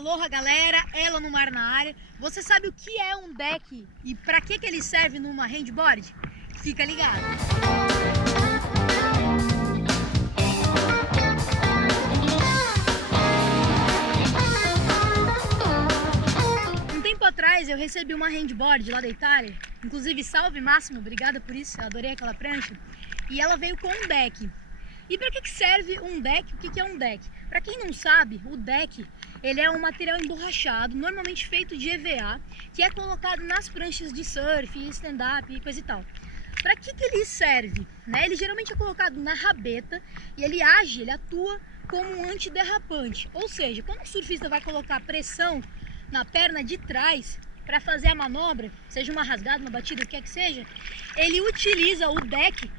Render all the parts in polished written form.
Aloha galera, ela no mar na área. Você sabe o que é um deck e para que ele serve numa handboard? Fica ligado. Um tempo atrás eu recebi uma handboard lá da Itália, inclusive salve Máximo, obrigada por isso, eu adorei aquela prancha. E ela veio com um deck. E para que serve um deck? O que é um deck? Para quem não sabe, o deck ele é um material emborrachado, normalmente feito de EVA, que é colocado nas pranchas de surf, stand-up e coisa e tal. Para que ele serve? Ele geralmente é colocado na rabeta e ele atua como um antiderrapante. Ou seja, quando o surfista vai colocar pressão na perna de trás para fazer a manobra, seja uma rasgada, uma batida, o que quer que seja, ele utiliza o deck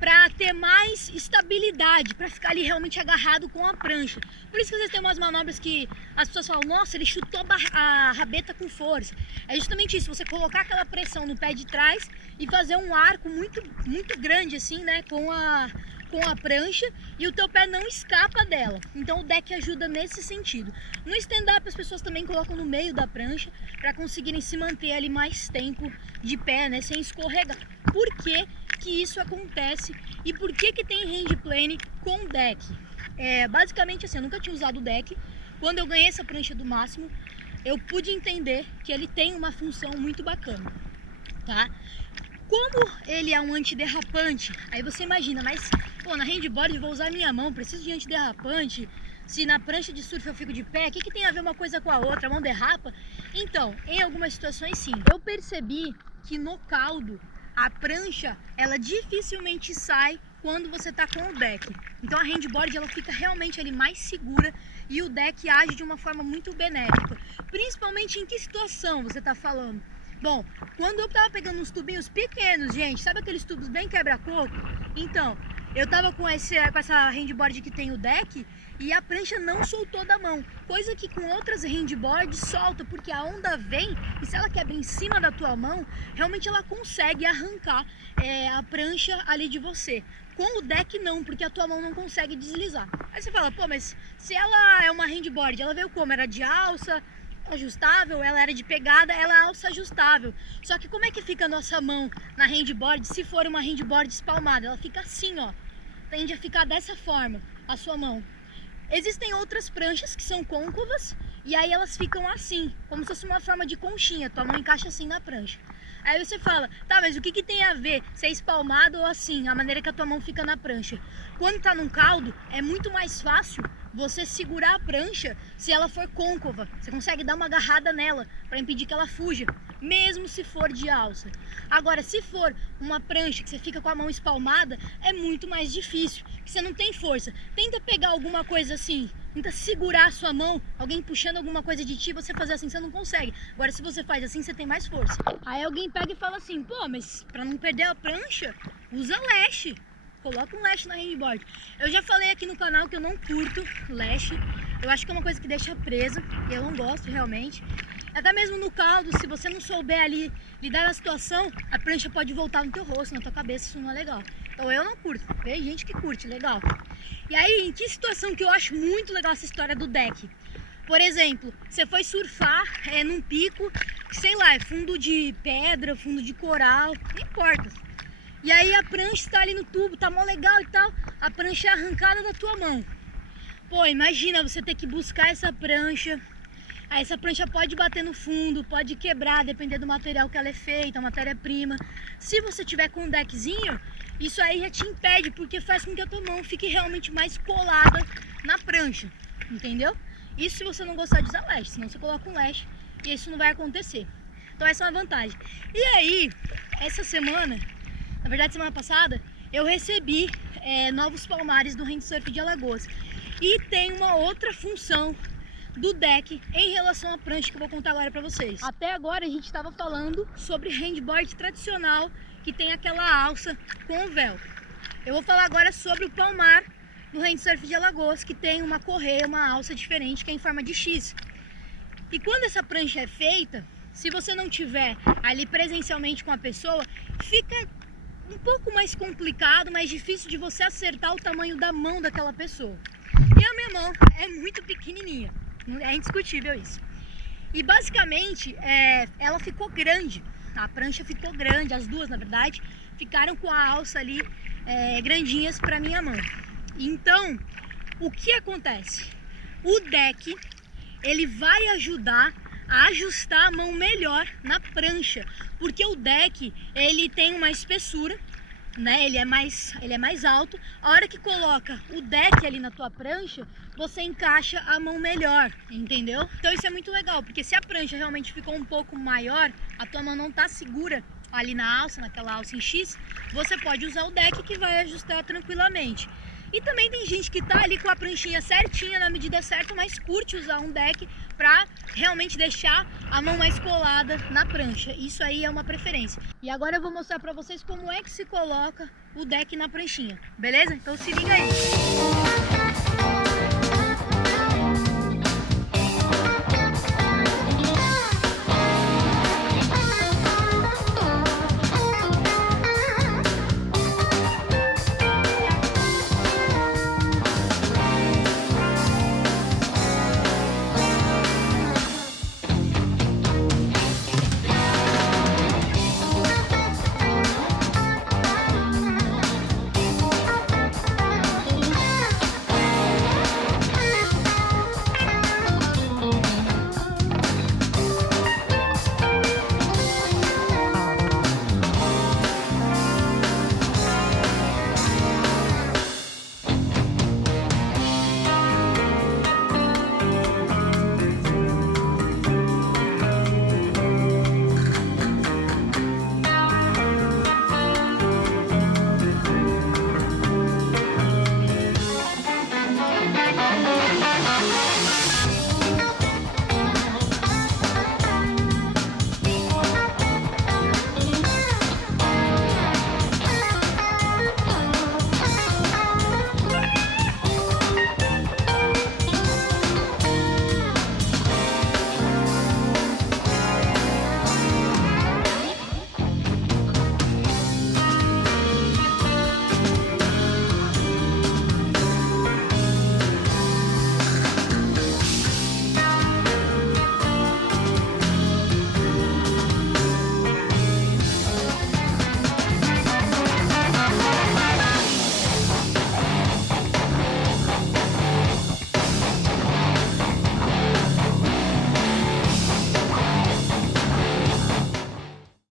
para ter mais estabilidade, para ficar ali realmente agarrado com a prancha. Por isso que às vezes tem umas manobras que as pessoas falam, nossa, ele chutou a rabeta com força. É justamente isso, você colocar aquela pressão no pé de trás e fazer um arco muito grande assim, né, com a prancha, e o teu pé não escapa dela. Então o deck ajuda nesse sentido. No stand-up as pessoas também colocam no meio da prancha para conseguirem se manter ali mais tempo de pé, né, sem escorregar. Por que isso acontece e por que tem handplane com deck? Basicamente assim, eu nunca tinha usado o deck. Quando eu ganhei essa prancha do Máximo, eu pude entender que ele tem uma função muito bacana, tá? Como ele é um antiderrapante, aí você imagina, mas pô, na handboard eu vou usar minha mão, preciso de antiderrapante. Se na prancha de surf eu fico de pé, o que tem a ver uma coisa com a outra? A mão derrapa? Então, em algumas situações sim. Eu percebi que no caldo a prancha, ela dificilmente sai quando você tá com o deck. Então a handboard ela fica realmente ali mais segura e o deck age de uma forma muito benéfica. Principalmente em que situação você tá falando? Bom, quando eu tava pegando uns tubinhos pequenos, gente, sabe aqueles tubos bem quebra-coco? Então, eu tava com essa handboard que tem o deck e a prancha não soltou da mão, coisa que com outras handboards solta, porque a onda vem e se ela quebra em cima da tua mão, realmente ela consegue arrancar a prancha ali de você. Com o deck não, porque a tua mão não consegue deslizar. Aí você fala, pô, mas se ela é uma handboard, ela veio como? Era de alça ajustável, ela era de pegada, ela é alça ajustável. Só que como é que fica a nossa mão na handboard se for uma handboard espalmada? Ela fica assim, ó. Tende a ficar dessa forma, a sua mão. Existem outras pranchas que são côncavas e aí elas ficam assim, como se fosse uma forma de conchinha, tua mão encaixa assim na prancha. Aí você fala, tá, mas o que tem a ver se é espalmado ou assim, a maneira que a tua mão fica na prancha? Quando tá num caldo, é muito mais fácil você segurar a prancha se ela for côncava. Você consegue dar uma agarrada nela para impedir que ela fuja, mesmo se for de alça. Agora, se for uma prancha que você fica com a mão espalmada, é muito mais difícil, porque você não tem força. Tenta pegar alguma coisa assim, tenta segurar a sua mão, alguém puxando alguma coisa de ti, você fazer assim, você não consegue. Agora, se você faz assim, você tem mais força. Aí alguém pega e fala assim, pô, mas para não perder a prancha, usa leste. Coloca um leste na handboard. Eu já falei aqui no canal que eu não curto leste. Eu acho que é uma coisa que deixa presa e eu não gosto realmente. Até mesmo no caldo, se você não souber ali lidar na situação, a prancha pode voltar no teu rosto, na tua cabeça, isso não é legal. Então eu não curto, tem gente que curte, legal. E aí, em que situação que eu acho muito legal essa história do deck? Por exemplo, você foi surfar num pico, sei lá, é fundo de pedra, fundo de coral, não importa. E aí a prancha está ali no tubo, tá mó legal e tal, a prancha é arrancada da tua mão. Pô, imagina você ter que buscar essa prancha, aí essa prancha pode bater no fundo, pode quebrar, dependendo do material que ela é feita, a matéria-prima. Se você tiver com um deckzinho, isso aí já te impede, porque faz com que a tua mão fique realmente mais colada na prancha, entendeu? Isso se você não gostar de usar leste, senão você coloca um leste e isso não vai acontecer. Então essa é uma vantagem. E aí, essa semana, na verdade semana passada, eu recebi novos palmares do Handsurf de Alagoas. E tem uma outra função do deck em relação à prancha que eu vou contar agora pra vocês. Até agora a gente estava falando sobre handboard tradicional, que tem aquela alça com o véu. Eu vou falar agora sobre o palmar do Handsurf de Alagoas, que tem uma correia, uma alça diferente, que é em forma de X. E quando essa prancha é feita, se você não tiver ali presencialmente com a pessoa, fica um pouco mais complicado, mais difícil de você acertar o tamanho da mão daquela pessoa. E a minha mão é muito pequenininha, É indiscutível isso. E basicamente ela ficou grande, a prancha ficou grande, as duas na verdade ficaram com a alça ali grandinhas para minha mão. Então o que acontece? O deck ele vai ajudar a ajustar a mão melhor na prancha, porque o deck ele tem uma espessura, né? Ele é mais alto. A hora que coloca o deck ali na tua prancha, você encaixa a mão melhor, entendeu? Então isso é muito legal, porque se a prancha realmente ficou um pouco maior, a tua mão não tá segura ali na alça, naquela alça em X, você pode usar o deck que vai ajustar tranquilamente. E também tem gente que tá ali com a pranchinha certinha, na medida certa, mas curte usar um deck pra realmente deixar a mão mais colada na prancha. Isso aí é uma preferência. E agora eu vou mostrar pra vocês como é que se coloca o deck na pranchinha, beleza? Então se liga aí.